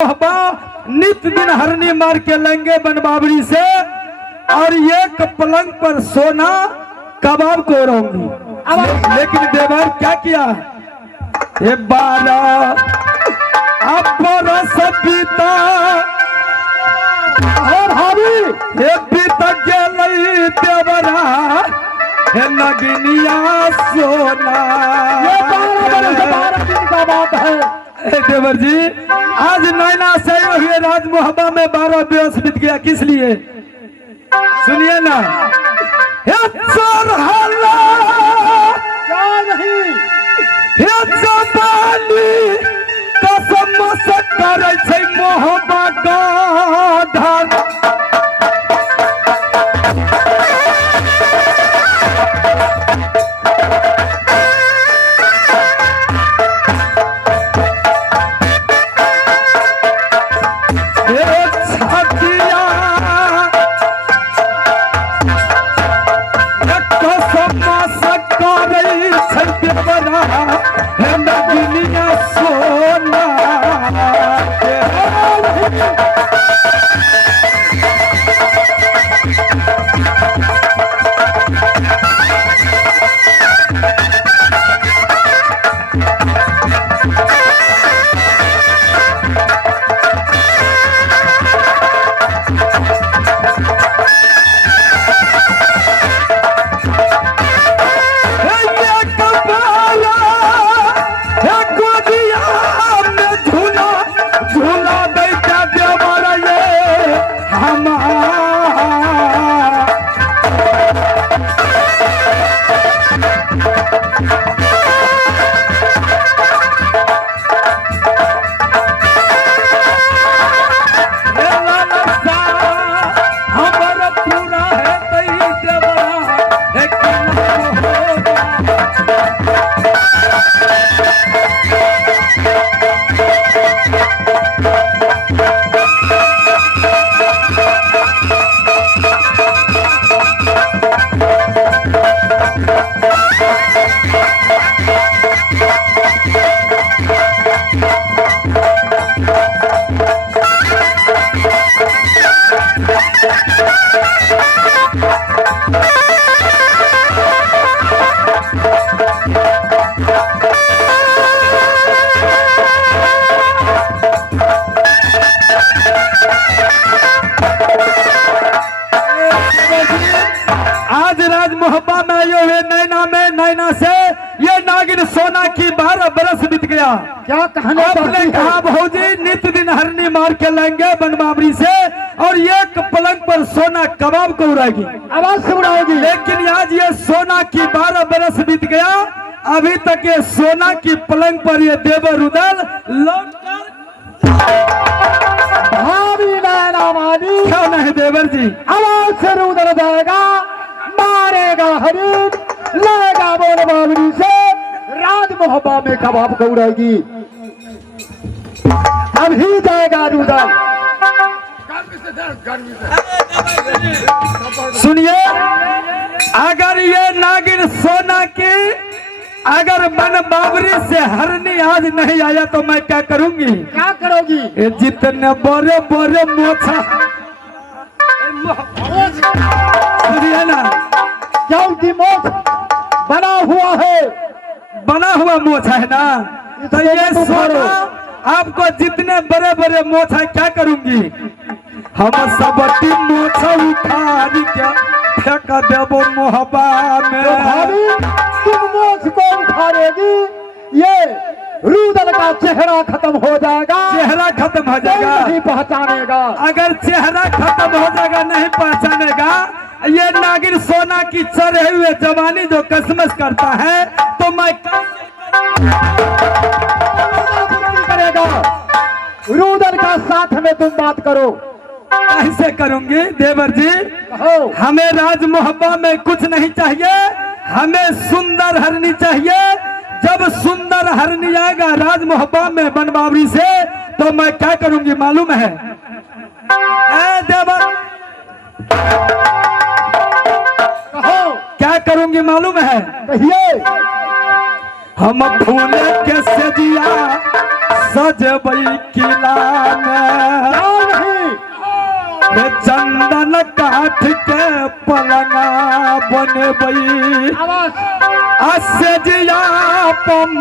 नित दिन हरनी मार के लेंगे बनबावरी से और एक पलंग पर सोना कबाब को रहूंगी। लेकिन देवर क्या किया? ये 12 बरस बीता और भाभी ये बीता गेलई देवरा हे नगिनिया सोना। ये 12 दिन का बात है देवर जी। आज नैना से हुए राज मोहब्बा में 12 बरस बीत गया। किस लिए? सुनिए ना। हे चोर हल्ला क्या नहीं हे जबानी कसम से करे छै मोहब्बा का धान। मोहब्बा में आए हुए नैना से ये नागिन सोना की 12 बरस बीत गया। क्या कहने आपने कहा भौजी नित दिन हरनी मार के लेंगे बनबावरी से और एक पलंग पर सोना कबाब को उड़ाएगी, आवाज से उड़ाएगी। लेकिन आज ये सोना की 12 बरस बीत गया, अभी तक ये सोना की पलंग पर ये देवर रुदल लौट क्या नहीं देवर जी? आवाज से रुदल जाएगा, मारेगा हरीफ, लेगा बोल बाबरी से राज मोहब्बा में कबाब को उड़ाएगी। अभी जाएगा रुदल। सुनिए, अगर ये नागिन सोना की अगर बनबावरी से हरनी आज नहीं आया तो मैं क्या करूंगी? क्या करोगी? जितने बड़े बड़े मोछा सुनिए ना, क्या उनकी मोछ बना हुआ है? बना हुआ मोछ है ना, तो ये सोना आपको जितने बड़े बड़े मोछ है क्या करूंगी? हम सबटी मोछ उखाड़ी क्या फेंक देबो मोहब्बा में। तो भाभी तुम मोछ को उखाड़ेगी, ये रुदल का चेहरा खत्म हो जाएगा। चेहरा खत्म हो जाएगा, नहीं पहचानेगा। अगर चेहरा खत्म हो जाएगा नहीं पहचानेगा, ये नागिन सोना की चढ़े हुए जवानी जो कसमस करता है तो मैं करेगा। रुदल का साथ में तुम बात करो। कैसे करूंगी देवर जी? हमें राज मोहब्बा में कुछ नहीं चाहिए, हमें सुंदर हरनी चाहिए। जब सुंदर हरनी आएगा राज मोहब्बा में बनबावरी से तो मैं क्या करूंगी मालूम है? ए देवर कहो क्या करूंगी मालूम है? कहिए। हम फूले के सजिया सजबई किला में क्या नहीं हे चंदन काठ के पलंगा बनबई आवाज असजिया पम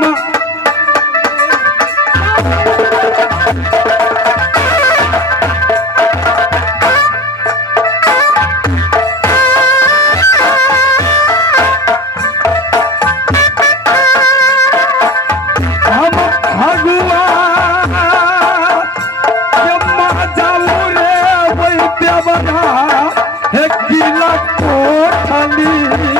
हम भगवा जाऊ रे वैद्य बना हे किला कोठली में।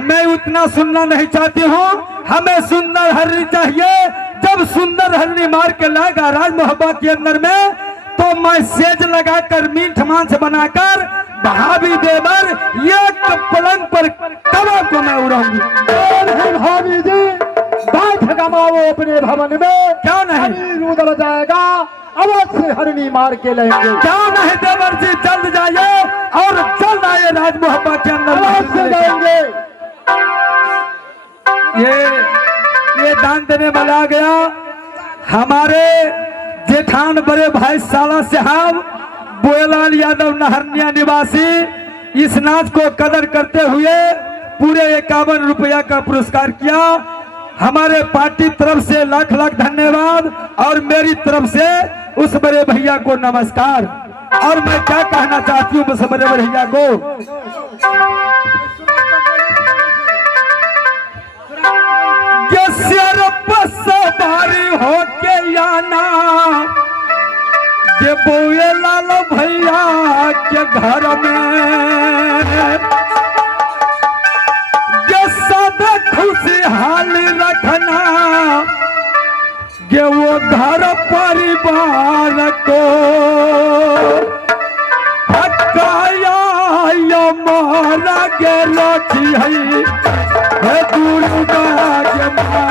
मैं उतना सुनना नहीं चाहती हूँ, हमें सुंदर हरनी चाहिए। जब सुंदर हरनी मार के लाएगा राज मोहब्बा के अंदर में, तो मैं सेज लगाकर मीठ मांस बनाकर भाभी देवर एक पलंग पर कब को मैं उड़ाऊंगी। भाभी जी बैठ कमाओ अपने भवन में, क्यों नहीं? हरनी उधर जाएगा, अवश्य हरनी मार के लेंगे। क्यों नहीं देवर जी, जल्द जाइए और जल्द आइए राज मोहब्बा के अंदर अवश्य जाएंगे। ये दान देने वाला आ गया हमारे जेठान बड़े भाई साला साहब बोयलाल यादव नहरनिया निवासी। इस नाच को कदर करते हुए पूरे 51 रुपया का पुरस्कार किया। हमारे पार्टी तरफ से लाख लाख धन्यवाद और मेरी तरफ से उस बड़े भैया को नमस्कार। और मैं क्या कहना चाहती हूँ उस बड़े भैया को, सिर पर सवारी होके आना ये बोए लाल भैया के घर में, ये सदा खुशहाल रखना ये वो घर परिवार को हकाया मारा के लखी है दुर्गा के माँ।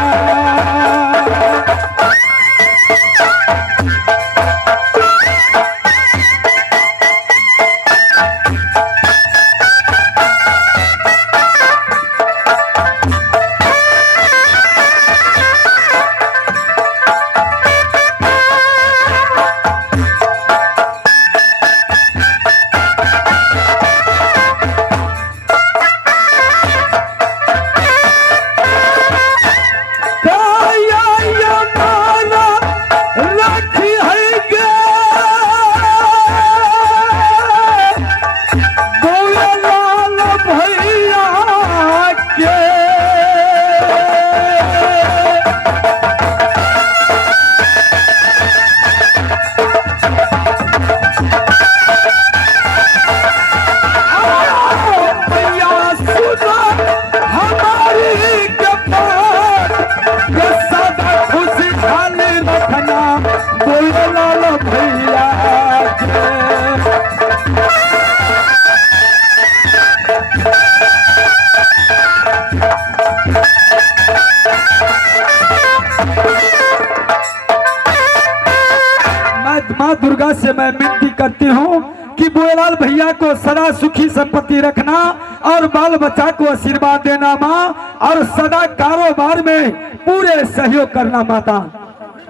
माँ दुर्गा से मैं विनती करती हूँ कि बुएलाल भैया को सदा सुखी संपत्ति रखना और बाल बच्चा को आशीर्वाद देना माँ, और सदा कारोबार में पूरे सहयोग करना माता।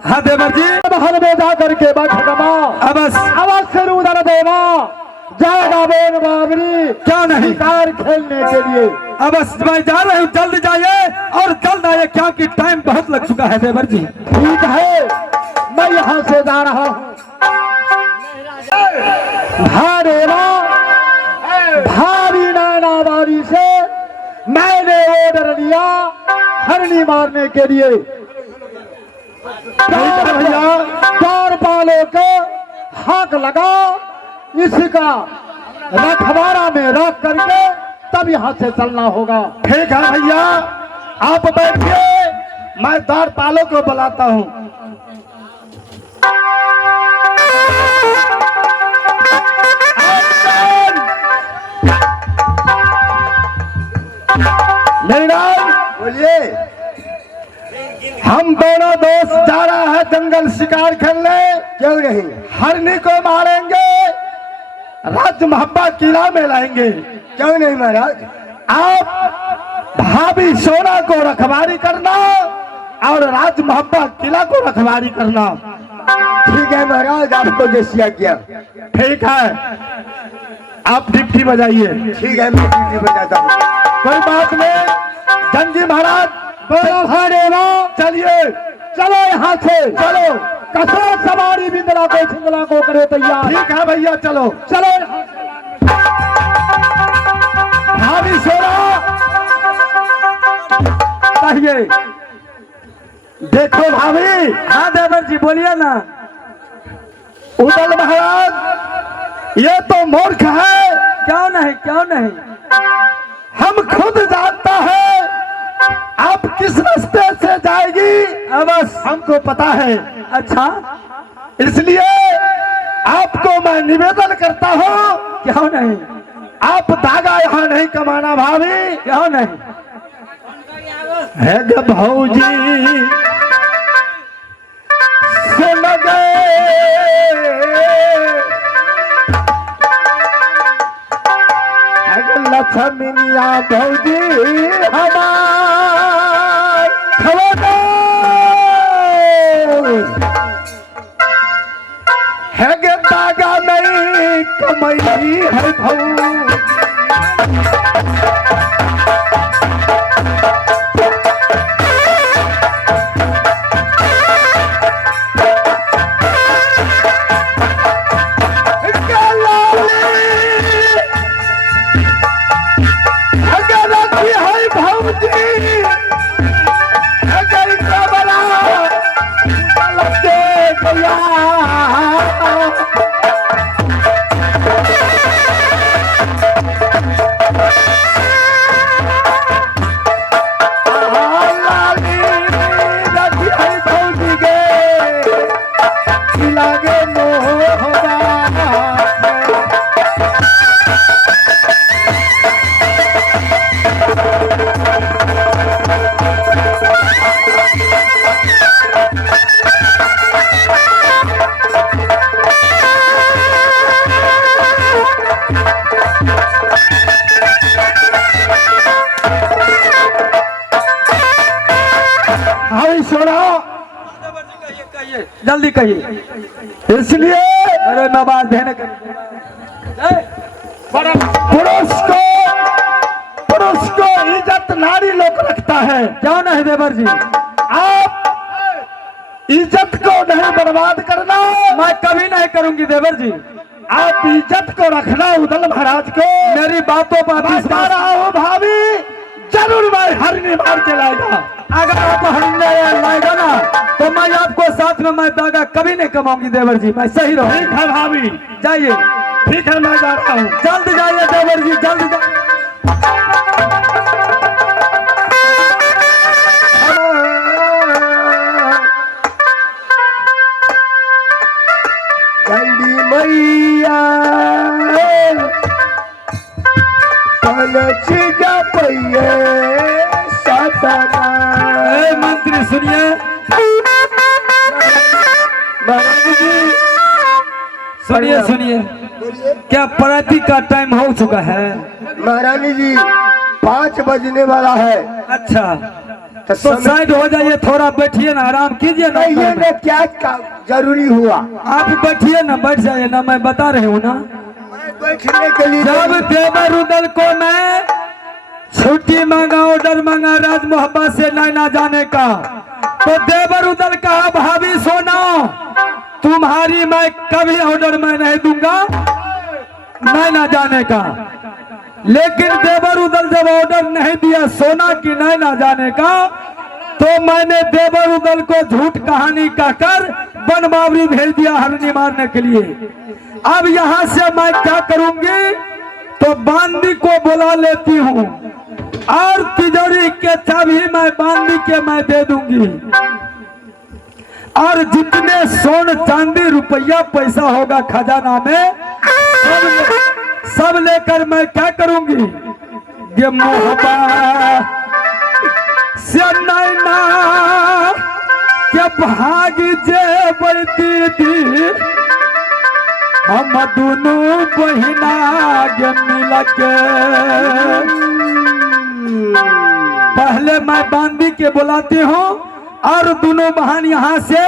हाँ देवर जी, हर में जा करके बैठेगा माँ, अवश्य उधर देवा जाएगा बोन बाबरी, क्या नहीं कार खेलने के लिए। अवश्य मैं जा रहा हूँ, जल्द जाइए और जल्द आइए क्योंकि टाइम बहुत लग चुका है देवर जी। ठीक है, मैं यहाँ से जा रहा हूँ। भारी नैनाबारी से मैंने ऑर्डर लिया हरनी मारने के लिए। भैया द्वारपालों को हाथ लगा, इसका रखवाड़ा में रख करके तब यहाँ से चलना होगा। ठीक है भैया, आप बैठिए, मैं द्वारपालों को बुलाता हूँ। बोलिए। हम दोनों दोस्त जा रहा है जंगल शिकार खेलने। क्यों नहीं? हरनी को मारेंगे, राज महब्बा किला में लाएंगे। क्यों नहीं महाराज? आप भाभी सोना को रखवारी करना और राज महब्बा किला को रखवारी करना। ठीक है महाराज, आपको जैसी आज्ञा। ठीक है, आप डिप्टी बजाइए। ठीक है, मैं डिप्टी बजाता हूँ। कोई बात नहीं। जंगी महाराज बोलो, हरेवा चलिए, चलो यहाँ से चलो। कसरत सवारी बिंदला को छिंदला को करे तैयार। ठीक है भैया, चलो चलो। भाभी सोना चाहिए। देखो भाभी। हाँ देवर जी बोलिए ना। उदल महाराज ये तो मूर्ख है। क्यों नहीं, क्यों नहीं? हम खुद जानता है आप किस रास्ते से जाएगी, अवश्य हमको पता है। अच्छा, इसलिए आपको मैं निवेदन करता हूँ, क्यों नहीं? आप धागा यहाँ नहीं कमाना भाभी। क्यों नहीं? है ग भौजी सुन गए लक्ष्मीनिया भौजी हमार खबरदार है गे दागा नहीं कमई है भौ। जल्दी कहिए। इसलिए अरे मैं बात देने पुरुष को इज्जत नारी लोग रखता है। क्यों नहीं देवर जी? आप इज्जत को नहीं बर्बाद करना। मैं कभी नहीं करूंगी देवर जी। आप इज्जत को रखना उदल महाराज को। मेरी बातों पर विश्वास रहा हूँ भाभी, जरूर मैं हरनी मार के लाएगा। अगर आपको हरनी लाएगा ना तो मैं आपको साथ में मैं दागा कभी नहीं कमाऊंगी देवर जी। मैं सही रहूँ। ठीक है भाभी, जाइए। ठीक है, मैं जा रहा हूँ। जल्द जाइए देवर जी, जल्द जल्दी मैया पलच जा पैये सतना। मंत्री सुनिए, सुनिए सुनिए, बोलिए क्या पराती का टाइम हो चुका है? महारानी जी 5 बजने वाला है। अच्छा, तो तो साइड हो जाइए, थोड़ा बैठिए ना, आराम कीजिए ना। ये ना क्या जरूरी हुआ? आप बैठिए ना, बैठ जाइए ना, मैं बता रही हूँ ना। बैठने के लिए जब देवर उदल को मैं छुट्टी मांगा, ऑर्डर मांगा राज मोहब्बत से नैना जाने का, तो देवर उदल कहा भाभी सोना तुम्हारी मैं कभी ऑर्डर मैं नहीं दूंगा नैना जाने का। लेकिन देवर उदल जब ऑर्डर नहीं दिया सोना की नैना जाने का, तो मैंने देवर उदल को झूठ कहानी कहकर वन बावरी भेज दिया हरनी मारने के लिए। अब यहाँ से मैं क्या करूंगी, तो बांदी को बुला लेती हूँ और तिजोरी के चाबी मैं बांदी के मैं दे दूंगी, और जितने सोन चांदी रुपया पैसा होगा खजाना में सब लेकर मैं क्या करूंगी, ये मोहब्बत से नैना के भाग जे बैती थी, हम दोनों बहिना गे मिल के। पहले मैं बांदी के बुलाती हूँ और दोनों बहन यहाँ से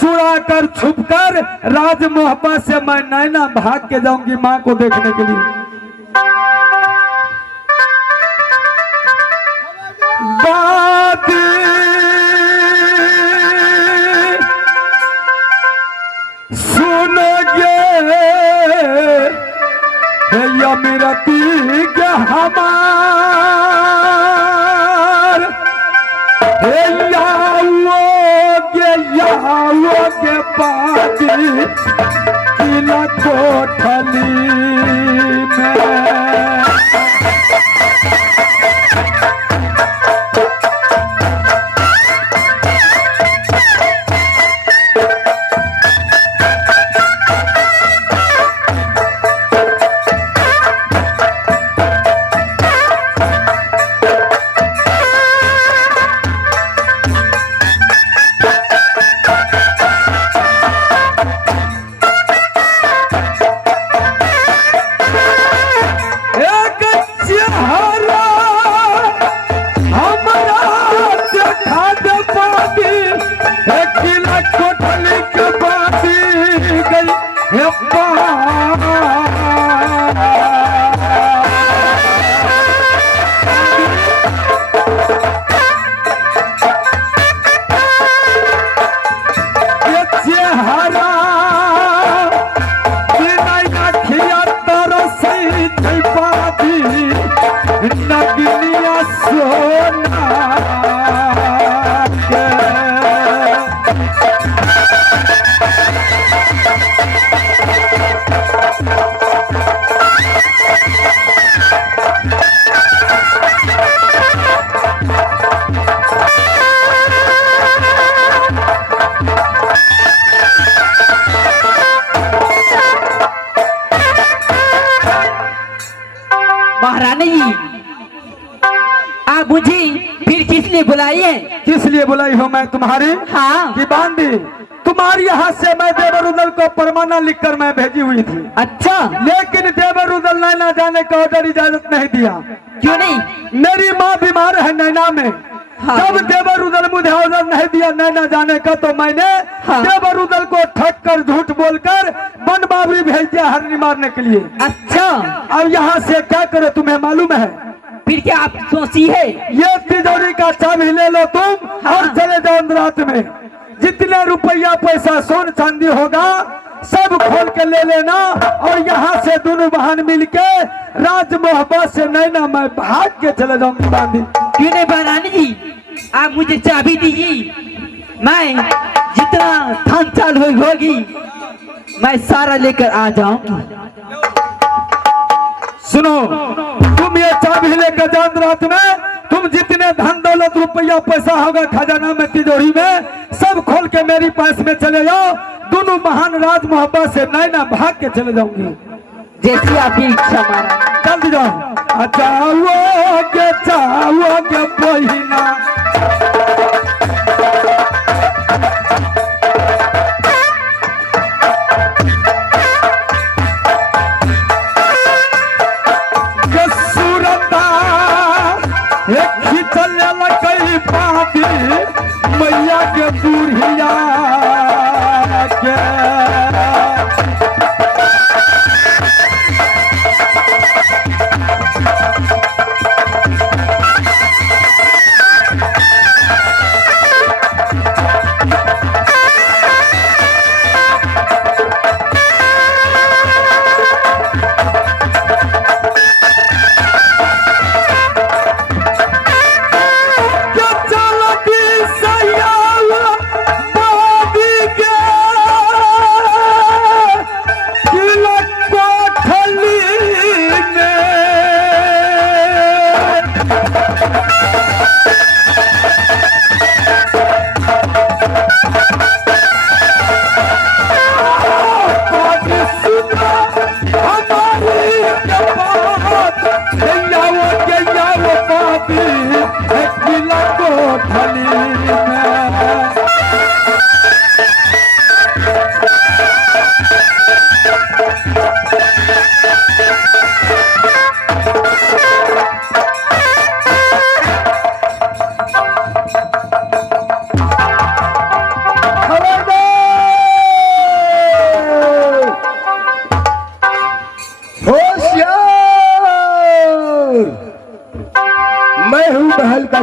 चुरा कर छुप कर राज मोहब्बत से मैं नैना भाग के जाऊंगी माँ को देखने के लिए। बात सुनोगे यमिरती के हमार याओगे पाती किला कोठली में। महारानी जी, आप मुझे फिर किस लिए बुलाई है? किस लिए बुलाई हूँ मैं तुम्हारी? हाँ। कि बांदी तुम्हारी हाथ से मैं देवर उदल को परमाना लिखकर मैं भेजी हुई थी। अच्छा, लेकिन देवर उदल नैना जाने का ऑर्डर इजाजत नहीं दिया। क्यों नहीं? मेरी माँ बीमार है नैना में। हाँ। जब देवर उदल मुझे ऑर्डर नहीं दिया नैना जाने का, तो मैंने हाँ। देवर उदल को ठग कर झूठ बोलकर वन बावरी भेज दिया हरनी मारने के लिए। अच्छा, अब यहाँ से क्या करो तुम्हें मालूम है? फिर क्या आप सोची है? ये तिजोरी का चाबी ले लो तुम। हाँ। और चले जाओ अंदरात में, जितने रुपया पैसा सोन चांदी होगा सब खोल के ले लेना, और यहाँ से दोनों बहन मिलके राज मोहब्बत से नैना मैं भाग के चले जाऊंगी बांधी। क्यों नहीं महारानी जी, आप मुझे चाबी दीजिए, मैं जितना धन चाल होगी मैं सारा लेकर आ जाऊंगी। सुनो, तुम ये चाबी लेकर जाओ रात में, तुम जितने धन दौलत रुपया पैसा होगा खजाना में तिजोरी में सब खोल के मेरी पास में चले जाओ। दोनों महान राज मोहब्बत से नैना भाग के चले जाऊंगी। जैसी आपकी इच्छा महारानी। जल्दी जाओ। चाओगे बहिना बुढ़िया के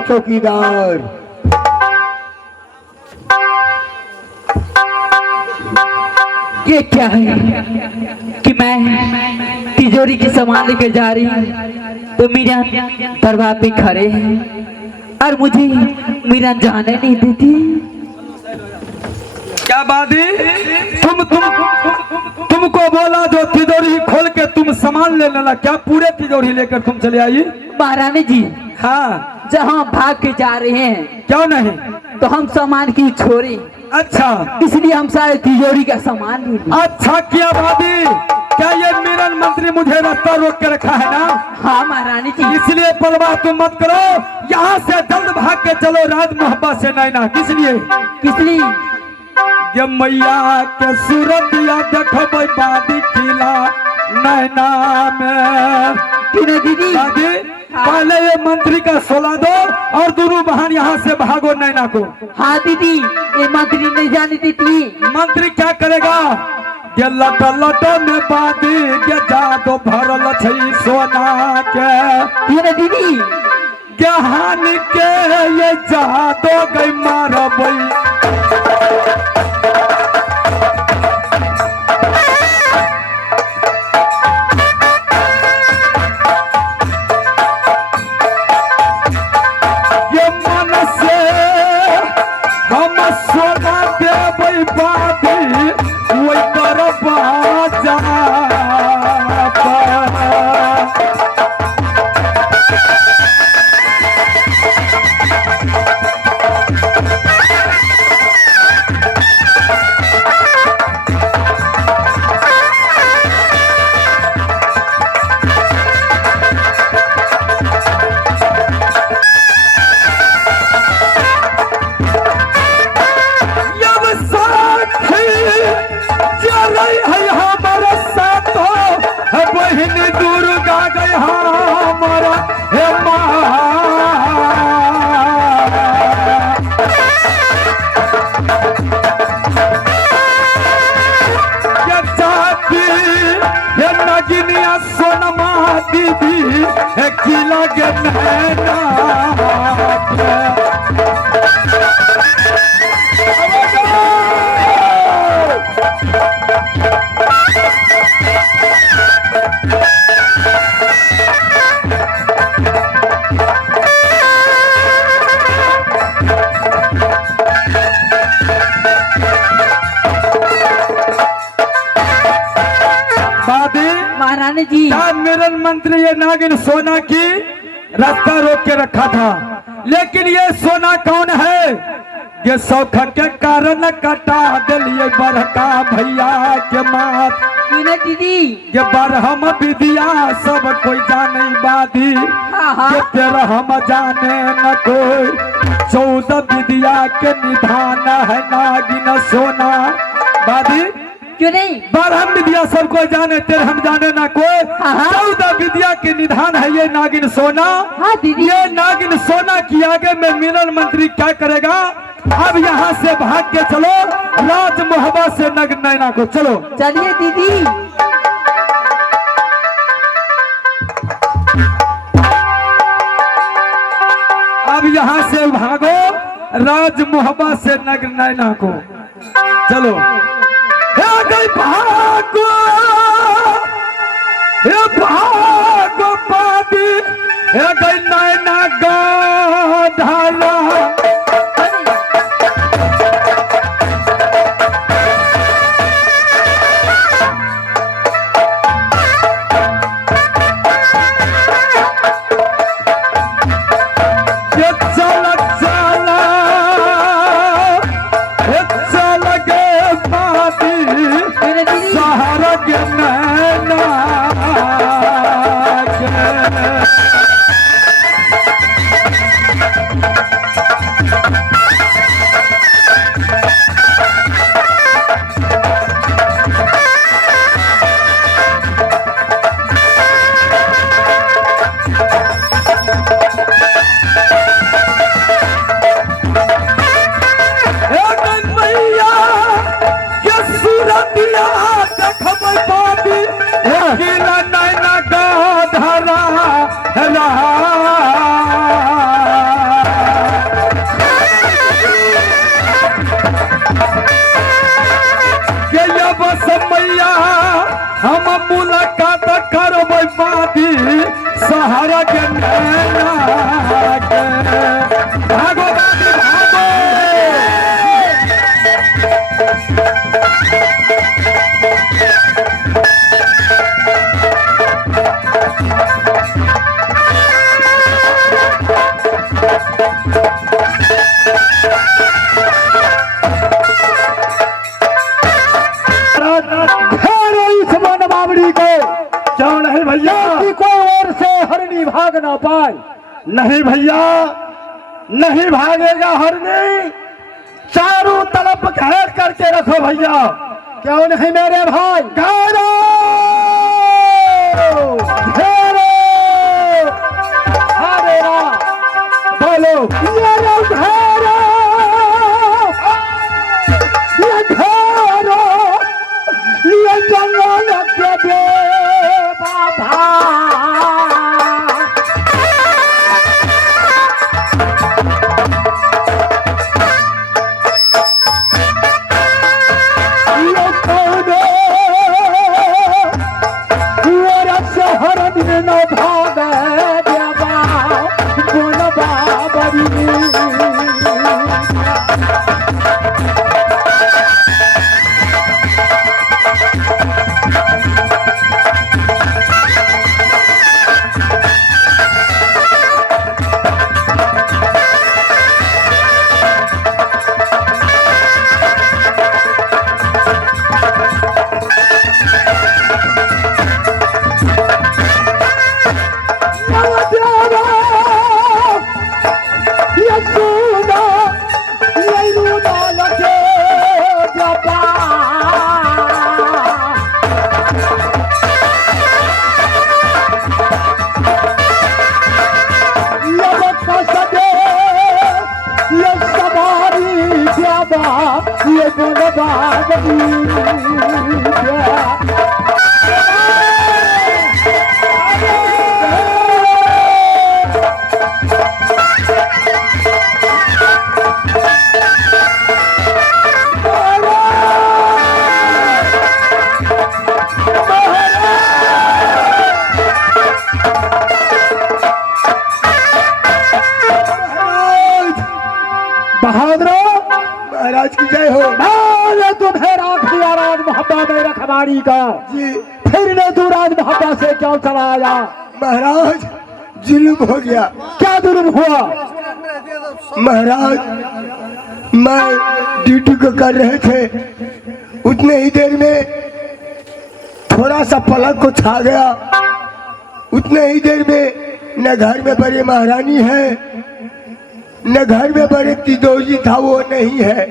चौकीदार। ये क्या है कि मैं तिजोरी की सामान लेकर जा रही हूँ तो मीरा दरबार पे खड़े हैं और मुझे मीरा जाने नहीं देती। क्या बादी तुमको बोला जो तिजोरी खोल के तुम सामान लेने लगा, क्या पूरे तिजोरी लेकर तुम चले आई? महारानी जी हाँ जहाँ भाग के जा रहे हैं क्यों नहीं? तो हम सामान की छोड़ी, अच्छा इसलिए हम सारे तिजोरी का सामान ले लिए। अच्छा किया बादी, क्या ये मिलन मंत्री मुझे रास्ता रोक के रखा है ना? हाँ महारानी जी। इसलिए परवाह तुम मत करो, यहाँ से जल्द भाग के चलो राज मोहब्बत से नैना। किस लिए? किस लिए? ये मैया के सूरत या देखो बादी किला नैना में। दीदी दादी पहले ये मंत्री का सोला दो और दोनों बहन यहाँ से भागो नैना को। हाँ दीदी, ये मंत्री नहीं जाने देती। मंत्री क्या करेगा? ये लट में बादी ये जादो भरल छै सोना के। दीदी गहन के ये जादो गई मारबई। महारानी जी मिलन मंत्री ये नागिन सोना की रास्ता रोक के रखा था, लेकिन ये सोना कौन है? ये सौख के कारण कटा दिलिए बड़का भैया के मात। दीदी ये बरहम विदिया सब कोई जाने बादी। ये तेरहम जाने न कोई, 14 विदिया के निधान है नागिन सोना। बादी क्यों नहीं? 12 विद्या सब कोई जाने, तेरे हम जाने ना कोई। हाँ। 14 विद्या के निधान है ये नागिन सोना। हाँ दीदी। ये नागिन सोना की आगे में मिलन मंत्री क्या करेगा? अब यहाँ से भाग के चलो राज मोहब्बत से नग नैना को, चलो। चलिए दीदी। अब यहाँ से भागो राज मोहब्बत से नग नैना को, चलो। हे गई भागो, हे भागो पादी, हे गई नैना गाढ़ा। हम मुलाकात करबै बादी सहारा के नैना के। भागो बादी भागो। क्यों नहीं भैया? को ओर से हरनी भाग ना पाए। नहीं भैया, नहीं भागेगा हरनी। चारों तरफ घेर करके रखो भैया। क्यों नहीं मेरे भाई? घेरो, घेरो। हाँ मेरा बोलो। ये लो घेरो, ये घेरो, ये जंगल के बे बाबा। ये कौनो मेरा शहर में न भागे देवा गुण बाबरी। ये गुण बाबरी। बहादुर महाराज की जय हो। मैंने तुम्हें राख दिया राज मोहब्बत में रखवारी का। जी फिर ने तू राज मोहब्बत से क्यों चला आया? महाराज, जुल्म हो गया। क्या जुल्म हुआ? महाराज, मैं ड्यूटी को कर रहे थे, उतने ही देर में थोड़ा सा पलक को छा गया। उतने ही देर में न घर में बड़े महारानी है, न घर में बड़े तिजोरी था, वो नहीं है।